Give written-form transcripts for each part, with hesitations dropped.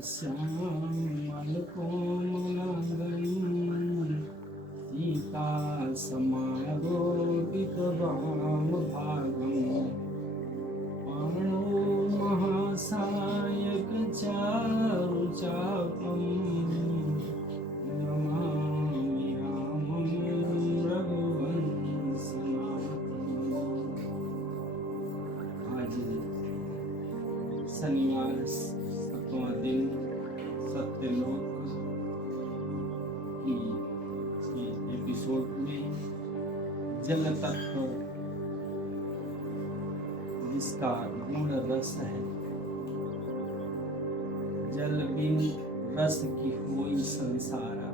श्यामल कोमलांगं सीता समारोपितवामभागं पाणौ महासायक चारुचापं नमामि रामं रघुवंशनाथम्। आज शनिवार 7वां दिन सत्यलोक की एपिसोड में जल तत्व जिसका गुण रस है, जल बिन रस की होई संसारा,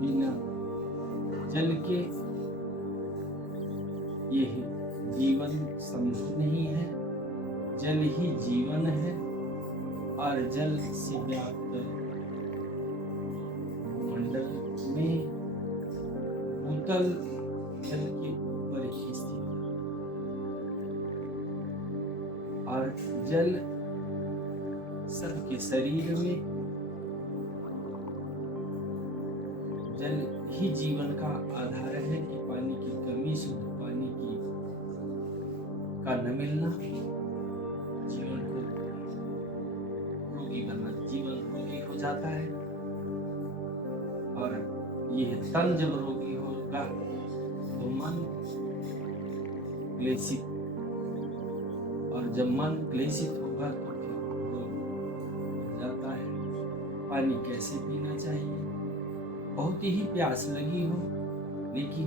बिना जल के यह जीवन संभव नहीं है। जल ही जीवन है और जल से व्याप्त मंडल में भूतल जल के ऊपर ही स्थित है और जल सबके शरीर में, जल ही जीवन का आधार है कि पानी की कमी, शुद्ध पानी की का न मिलना जीवन को रोगी बना, जीवन रोगी हो जाता है। और यह तन जब रोगी होगा तो मन क्लेशित, और जब मन क्लेशित होगा तो फिर रोग हो जाता है। पानी कैसे पीना चाहिए? बहुत ही प्यास लगी हो, लेकिन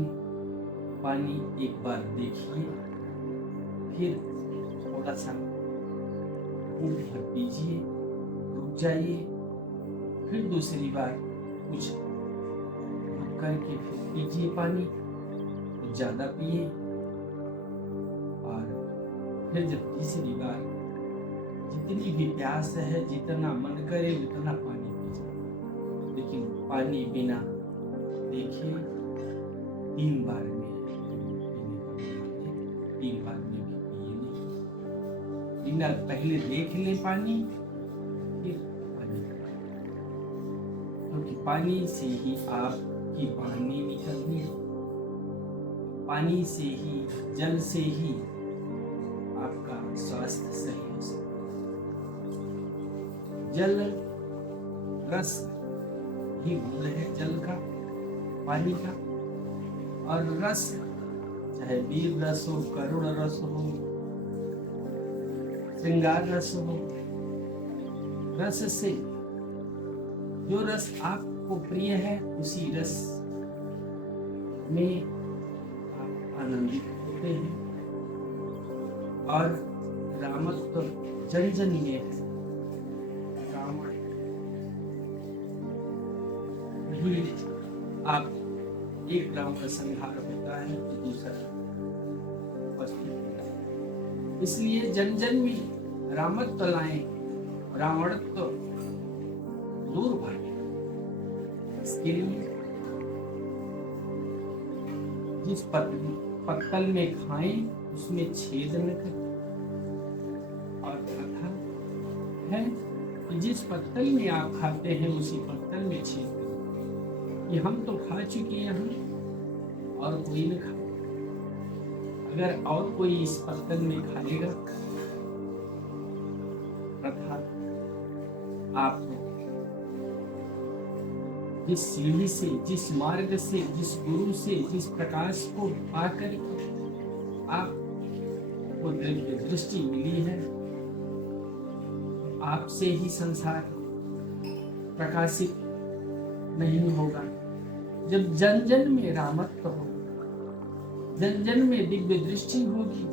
पानी एक बार देखिए, फिर थोड़ा सा भर पीजिए, रुक जाइए, फिर दूसरी बार कुछ रुक करके फिर पीजिए पानी, कुछ ज़्यादा पिए, और फिर जब तीसरी बार जितनी भी प्यास है, जितना मन करे उतना पानी पीजिए। लेकिन पानी बिना देखे 3 बार में 3 बार में भी पिए नहीं, बिना पहले देख ले पानी, फिर पानी, क्योंकि पानी से ही आपकी वाणी निकलनी है, पानी से ही, जल से ही आपका स्वास्थ्य सही हो सकता है। जल रस ही गुण है जल का, पानी का। और रस चाहे वीर रस हो, करुण रस हो, श्रृंगार रस हो, रस से जो रस आपको प्रिय है उसी रस में आप आनंदित होते हैं। और रामत्व जन जन में है। रावण भी आप एक रावण का संहार होता है तो दूसरा उपस्थित होता है। इसलिए जन जन में रामत्व लाएं, रावणत्व दूर भागे। इसके लिए जिस पत्तल में खाएं उसमें छेद न करें। और कथा है कि जिस पत्तल में आप खाते हैं उसी पत्तल में छेद करें। ये हम तो खा चुके हैं, हम और कोई न खा। अगर और कोई इस पत्तल में खाएगा, अर्थात आप जिस सीढ़ी से, जिस मार्ग से, जिस गुरु से, जिस प्रकाश को पाकर आपको दिव्य दृष्टि मिली है, आपसे ही संसार प्रकाशित नहीं होगा। जब जन जन में रामत्व हो, जन जन में दिव्य दृष्टि होगी,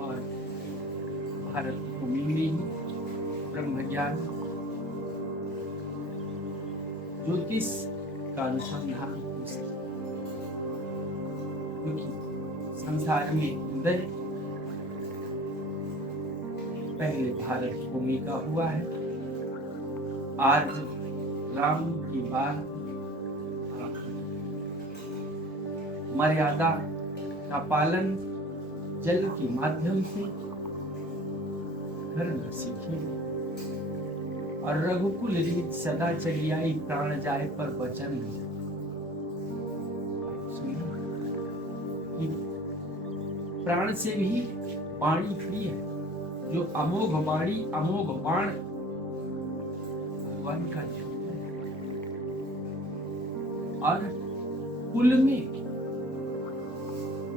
और भारत भूमि में ही ब्रह्म ज्ञान, ज्योतिष का अनुसंधान हो सके। क्योंकि संसार में उदय पहले भारत भूमि का हुआ है। आज राम की बात मर्यादा का पालन जल के माध्यम से धर्म सीखे। और रघुकुल रीत सदा चली आई, प्राण जाए पर वचन न जाए। प्राण से भी वाणी प्रिय है। जो अमोघ वाणी अमोघ बाण भगवान का ध्यान है। और कुल में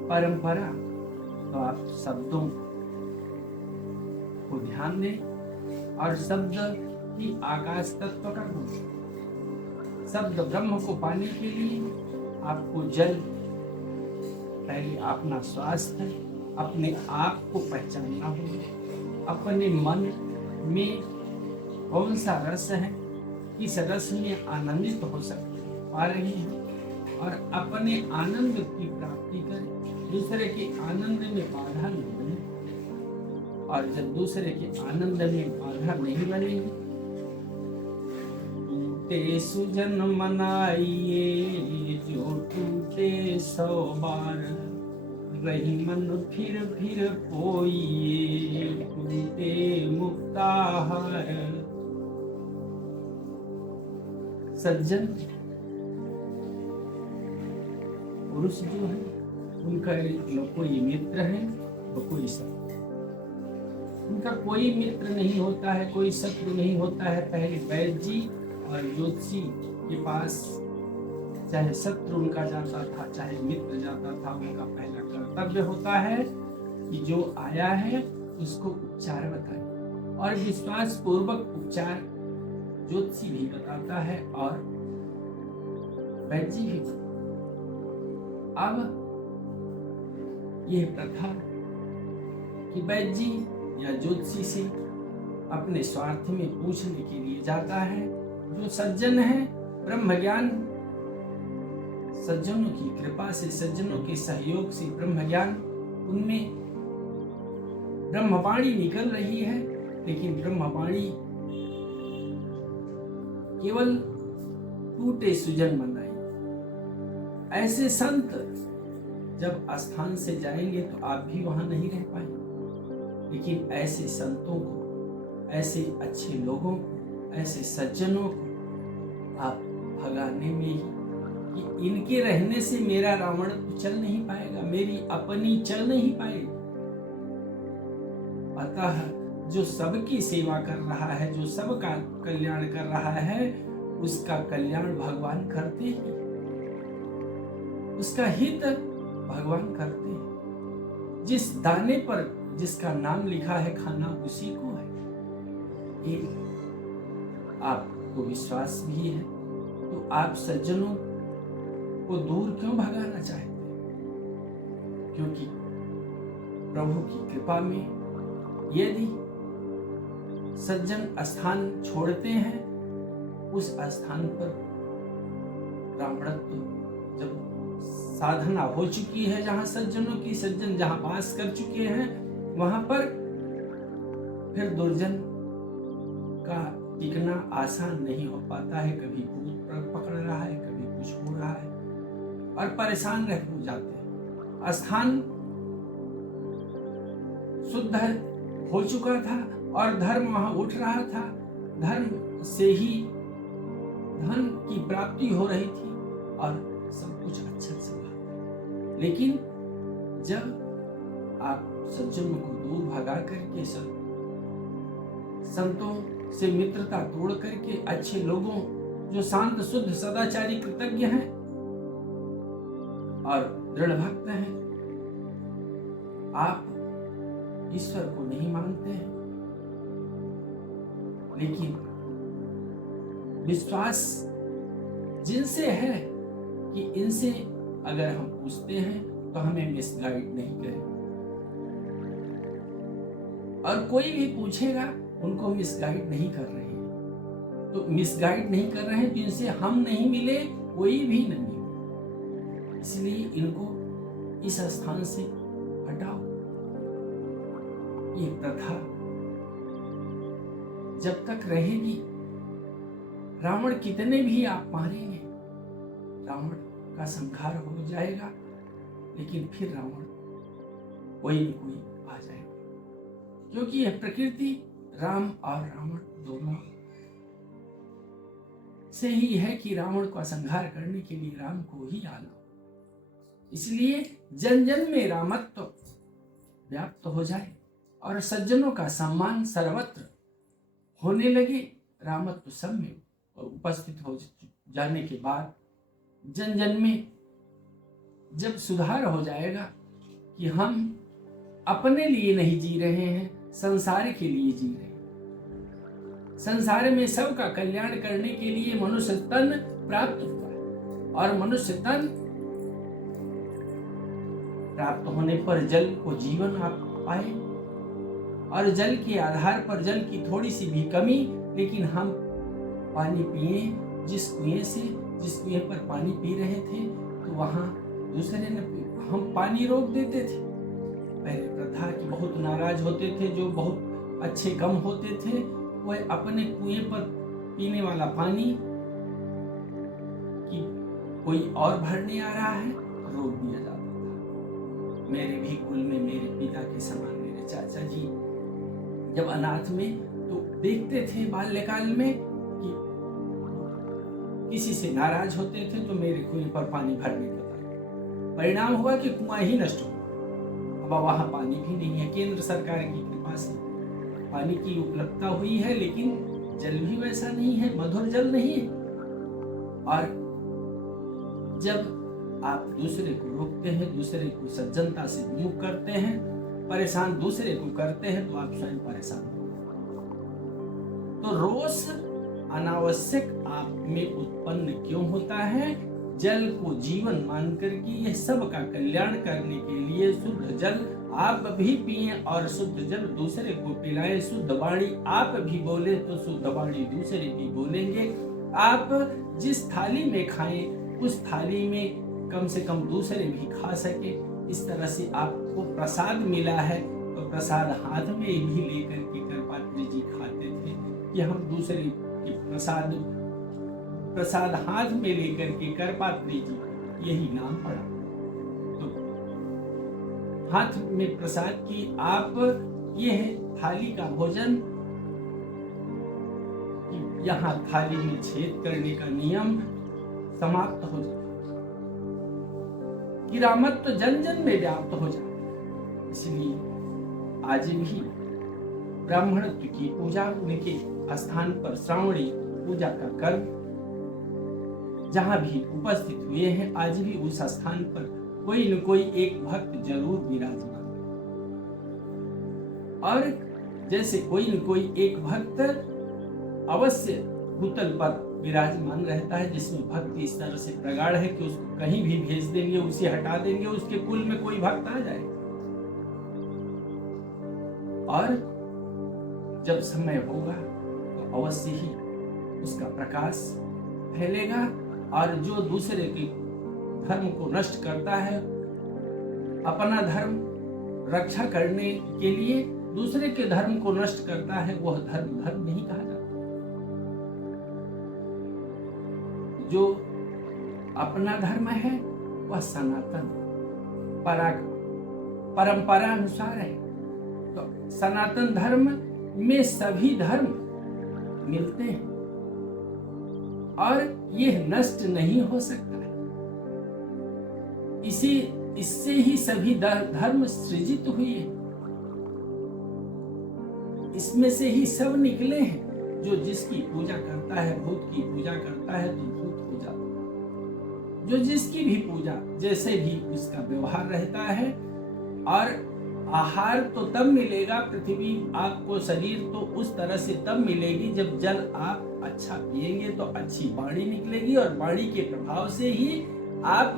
परंपरा, तो आप शब्दों को ध्यान दें और शब्द ही आकाश तत्व का गुण। शब्द ब्रह्म को पाने के लिए आपको जल, पहले अपना स्वास्थ्य, अपने आप को पहचानना होगा। अपने मन में कौन सा रस है, किस रस में आनंदित हो पा रहे हैं, और अपने आनंद की प्राप्ति करें। दूसरे के आनंद में बाधा न बने, और जब दूसरे के आनंद में बाधा नहीं बनेगी, टूटे सुजन मनाइए जो टूटे 100 बार, रही मन फिर कोइए टूटे मुक्ताहार। सज्जन पुरुष जो है, उनका कोई मित्र है तो कोई शत्रु। उनका कोई मित्र नहीं होता है, कोई शत्रु नहीं होता है। पहले वैद्य जी और ज्योतिषी के पास चाहे शत्रु उनका जाता था, चाहे मित्र जाता था, उनका पहला कर्तव्य होता है कि जो आया है उसको उपचार बताए। और विश्वास पूर्वक उपचार ज्योतिषी भी बताता है और वैद्य जी भी। अब यह प्रथा कि वैद्य जी या ज्योतिषी से अपने स्वार्थ में पूछने के लिए जाता है। जो सज्जन है, ब्रह्म ज्ञान सज्जनों की कृपा से, सज्जनों के सहयोग से ब्रह्म ज्ञान उनमें ब्रह्मवाणी निकल रही है। लेकिन ब्रह्मवाणी केवल टूटे सुजन बनाई। ऐसे संत जब आस्थान से जाएंगे तो आप भी वहां नहीं रह पाएंगे। लेकिन ऐसे संतों को, ऐसे अच्छे लोगों को, ऐसे सज्जनों को आप भगाने में ही, कि इनके रहने से मेरा रावण तो चल नहीं पाएगा, मेरी अपनी चल नहीं पाएगी। अतः जो सबकी सेवा कर रहा है, जो सबका कल्याण कर रहा है, उसका कल्याण भगवान करते हैं, उसका हित भगवान करते हैं। जिस दाने पर जिसका नाम लिखा है, खाना उसी को है। ये आपको विश्वास भी है, तो आप सज्जनों को दूर क्यों भगाना चाहते हैं? क्योंकि प्रभु की कृपा में यदि सज्जन स्थान छोड़ते हैं, उस स्थान पर ब्राह्मणत्व जब साधना हो चुकी है, जहां सज्जनों की, सज्जन जहां वास कर चुके हैं, वहां पर फिर दुर्जन का टिकना आसान नहीं हो पाता है। कभी भूत पकड़ रहा है, कभी कुछ हो रहा है, और परेशान रह जाते हैं। स्थान शुद्ध हो चुका था और धर्म वहां उठ रहा था। धर्म से ही धन की प्राप्ति हो रही थी और सब कुछ अच्छा से था। लेकिन जब आप सज्जनों को दूर भगा करके, संतों से मित्रता तोड़ करके, अच्छे लोगों जो शांत शुद्ध सदाचारी कृतज्ञ हैं और दृढ़ भक्त हैं, आप ईश्वर को नहीं मानते हैं, लेकिन विश्वास जिनसे है कि इनसे अगर हम पूछते हैं तो हमें मिसगाइड नहीं करें, और कोई भी पूछेगा उनको मिसगाइड नहीं कर रहे हैं। तो मिसगाइड नहीं कर रहे हैं तो इनसे हम नहीं मिले, कोई भी नहीं मिले। इसलिए इनको इस स्थान से हटाओ। ये प्रथा जब तक रहेगी, रावण कितने भी आप मारेंगे, रावण का संहार हो जाएगा, लेकिन फिर रावण कोई न कोई आ जाएगा, क्योंकि यह प्रकृति राम और रावण दोनों से ही है कि रावण का संहार करने के लिए राम को ही आना। इसलिए जन जन में रामत्व व्याप्त हो जाए और सज्जनों का सम्मान सर्वत्र होने लगे। रामत्व सब में उपस्थित हो जाने के बाद जन जन में जब सुधार हो जाएगा कि हम अपने लिए नहीं जी रहे हैं, संसार के लिए जी रहे हैं, संसार में सबका कल्याण करने के लिए मनुष्य तन प्राप्त हुआ है, और मनुष्य तन प्राप्त होने पर जल को जीवन आप पाए, और जल के आधार पर जल की थोड़ी सी भी कमी, लेकिन हम पानी पिए जिस कुएं पर पानी पी रहे थे तो वहां दूसरे ने हम पानी रोक देते थे। पहले प्रथा कि बहुत नाराज होते थे, जो बहुत अच्छे कम होते थे, वह अपने कुएं पर पीने वाला पानी कि कोई और भरने आ रहा है रोक दिया जाता था। मेरे भी कुल में मेरे पिता के समान मेरे चाचा जी जब अनाथ में तो देखते थे बाल्यकाल में कि किसी से नाराज होते थे तो मेरे कुएं पर पानी भर देता था। परिणाम हुआ कि कुआं ही नष्ट हो, अब वहां पानी भी नहीं है। केंद्र सरकार की कृपा से पानी की उपलब्धता हुई है, लेकिन जल भी वैसा नहीं है, मधुर जल नहीं है। और जब आप दूसरे को रोकते हैं, दूसरे को सज्जनता से विमुख करते हैं, परेशान दूसरे को करते हैं, तो आप स्वयं परेशान होते हैं। तो रोष अनावश्यक आप में उत्पन्न क्यों होता है? जल को जीवन मानकर के यह सब का कल्याण करने के लिए शुद्ध जल आप भी पिए और शुद्ध जल दूसरे को पिलाएं। शुद्ध वाणी आप भी बोले तो शुद्ध वाणी दूसरे भी बोलेंगे। आप जिस थाली में खाएं उस थाली में कम से कम दूसरे भी खा सके। इस तरह से आपको प्रसाद मिला है तो प्रसाद हाथ में भी लेकर के करपात्री जी खाते थे कि हम दूसरे की प्रसाद हाथ में लेकर के करपात्री जी, यही नाम पड़ा। तो हाथ में प्रसाद की आप यह थाली का भोजन, यहाँ थाली में छेद करने का नियम समाप्त हो जाए कि रामत्व जन जन में व्याप्त हो जाए। इसलिए आज भी ब्राह्मणत्व की पूजा उनके स्थान पर श्रावणी पूजा का कर्म जहां भी उपस्थित हुए हैं, आज भी उस स्थान पर कोई न कोई एक भक्त जरूर विराजमान है। और जैसे कोई न कोई एक भक्त अवश्य भूतल पर विराजमान रहता है, जिसमें भक्ति इस तरह से प्रगाढ़ है कि उसको कहीं भी भेज देंगे, उसे हटा देंगे, उसके कुल में कोई भक्त आ जाए। और जब समय होगा तो अवश्य ही उसका प्रकाश फैलेगा, और जो दूसरे के धर्म को नष्ट करता है, अपना धर्म रक्षा करने के लिए दूसरे के धर्म को नष्ट करता है, वह धर्म नहीं कहा जाता। जो अपना धर्म है वह सनातन परंपरा अनुसार है। तो सनातन धर्म में सभी धर्म मिलते हैं और यह नष्ट नहीं हो सकता है। इससे ही सभी धर्म सृजित हुए हैं, इसमें से ही सब निकले हैं। जो जिसकी पूजा करता है, भूत की पूजा करता है तो भूत हो जाता है। जो जिसकी भी पूजा, जैसे भी उसका व्यवहार रहता है। और आहार तो तब मिलेगा, पृथ्वी आपको शरीर तो उस तरह से तब मिलेगी जब जल आप अच्छा पिएंगे तो अच्छी वाणी निकलेगी, और वाणी के प्रभाव से ही आप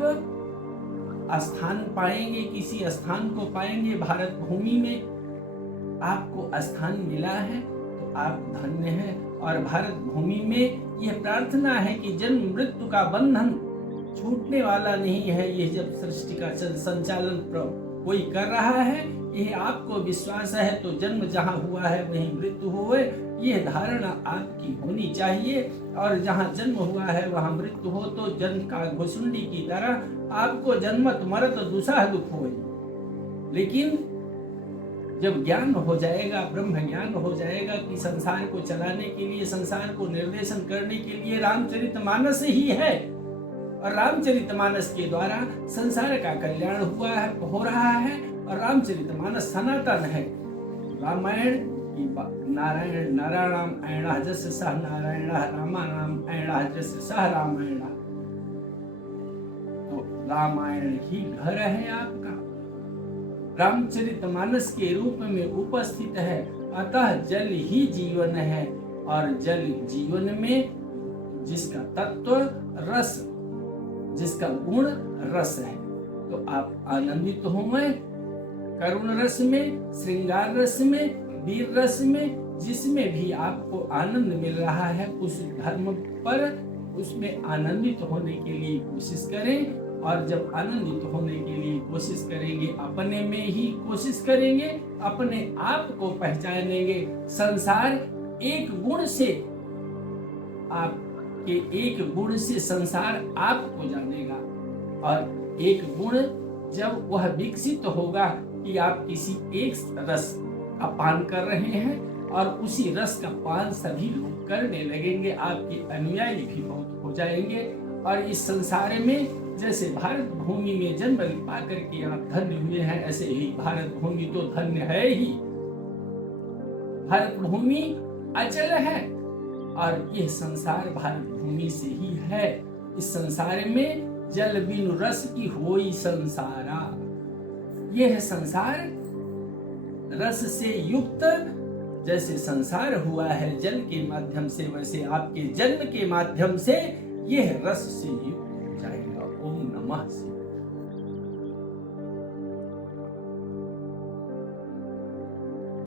स्थान पाएंगे, किसी स्थान को पाएंगे। भारत भूमि में आपको स्थान मिला है तो आप धन्य हैं। और भारत भूमि में यह प्रार्थना है कि जन्म मृत्यु का बंधन छूटने वाला नहीं है। यह जब सृष्टि का संचालन कोई कर रहा है, यह आपको विश्वास है तो जन्म जहां हुआ है वहीं मृत्यु हुए, यह धारणा आपकी होनी चाहिए। और जहां जन्म हुआ है वहां मृत्यु हो, तो जन्म का घुसुंडी की तरह आपको जन्मत मरत दुसह दुख हो। लेकिन जब ज्ञान हो जाएगा, ब्रह्म ज्ञान हो जाएगा कि संसार को चलाने के लिए, संसार को निर्देशन करने के लिए रामचरितमानस ही है, और रामचरितमानस के द्वारा संसार का कल्याण हो रहा है, और रामचरितमानस सनातन है। रामायण की नारायण नारायणाम ऐणा जस सह नारायण, रामानाम ऐणा जस सह रामायण। तो रामायण ही घर है आपका, रामचरितमानस के रूप में उपस्थित है। अतः जल ही जीवन है, और जल जीवन में जिसका तत्व रस, जिसका गुण रस है, तो आप आनंदित होंगे करुण रस में, श्रृंगार रस में, वीर रस में, जिसमें भी आपको आनंद मिल रहा है उस धर्म पर, उसमें आनंदित होने के लिए कोशिश करें। और जब आनंदित होने के लिए कोशिश करेंगे, अपने में ही कोशिश करेंगे, अपने आप को पहचानेंगे। संसार एक गुण से, आपके एक गुण से संसार आपको जानेगा, और एक गुण जब वह विकसित होगा कि आप किसी एक रस का पान कर रहे हैं और उसी रस का पान सभी लोग करने लगेंगे, आपके अनुयायी भी बहुत हो जाएंगे। और इस संसार में जैसे भारत भूमि में जन्म पा करके आप धन्य हुए हैं, ऐसे ही भारत भूमि तो धन्य है ही। भारत भूमि अचल है, और यह संसार भारत भूमि से ही है। इस संसार में जल बिनु रस की होई संसारा, यह है संसार रस से युक्त। जैसे संसार हुआ है जल के माध्यम से, वैसे आपके जन्म के माध्यम से यह रस से युक्त हो जाएगा। ओम नमः शिवाय।